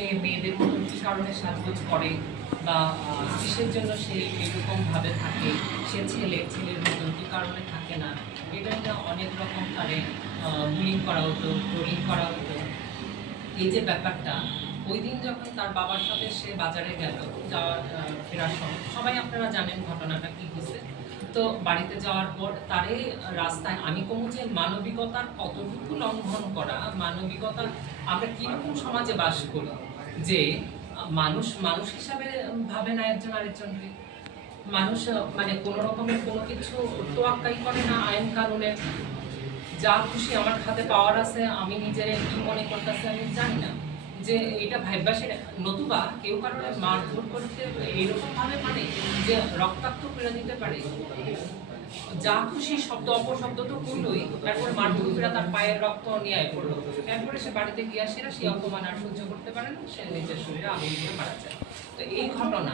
সে মেয়েদের মতন কী কারণে সাজগোজ করে বা কিসের জন্য সে এরকমভাবে থাকে, সে ছেলের মতন কী কারণে থাকে না, এটা নিয়ে অনেক রকম তারে বুলিং করা হতো, ট্রোলিং করা হতো। এই যে ব্যাপারটা, ওই দিন যখন তার বাবার সাথে সে বাজারে গেল, যাওয়ার ফেরার সময় সবাই আপনারা জানেন ঘটনাটা কী হয়েছে। তো বাড়িতে যাওয়ার পর তারে রাস্তায় আমি কমু যে মানবিকতার কতটুকু লঙ্ঘন করা, মানবিকতার আমরা কীরকম সমাজে বাস করি যে মানুষ মানুষ হিসাবে ভাবে না একজন আরেকজনকে, মানুষ মানে কোনো রকমের কোনো কিছু তোয়াক্কাই করে না আইন কানুনের, যা খুশি আমার হাতে পাওয়ার আছে আমি নিজের কি মনে করতেছে আমি জানি না, যে এটা ভাইবাসের নতুবা কেউ কারণে মারধর করতে এইরকম ভাবে মানে যে রক্তাক্ত করে দিতে পারে, যা খুশি শব্দ অপশব্দ তো করলোই, তারপরে মারধর করে তার পায়ের রক্ত নিয়ে পড়লো, তারপরে সে বাড়িতে গিয়ে সেরা সেই অপমান আর সহ্য করতে পারে না, সে নিজের শরীরে আগুন দিয়ে মারা যায়। তো এই ঘটনা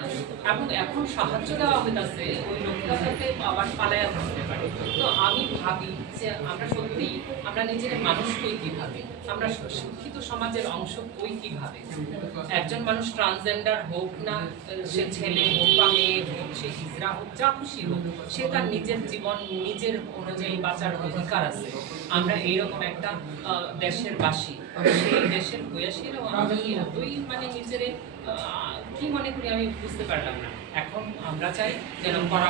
এবং এখন সাহায্য দেওয়া হইতেছে ওই লোকটা যাতে আবার পালায়া থাকতে পারে। তো আমি ভাবি যে আমরা সত্যি আমরা নিজের মানুষ কই কিভাবে, আমরা শিক্ষিত সমাজের অংশ কই কিভাবে, একজন মানুষ ট্রান্সজেন্ডার হোক না, সে ছেলে হোক বা মেয়ে হোক, সে হিজড়া হোক, যা খুশি হোক, সে তার নিজের জীবন নিজের অনুযায়ী বাঁচার অধিকার আছে। আমরা এইরকম একটা দেশের বাসী, সেই দেশের বয়সীরও আমি এতই মানে নিজের কি মনে করি আমি বুঝতে পারলাম না। এখন আমরা চাই যেন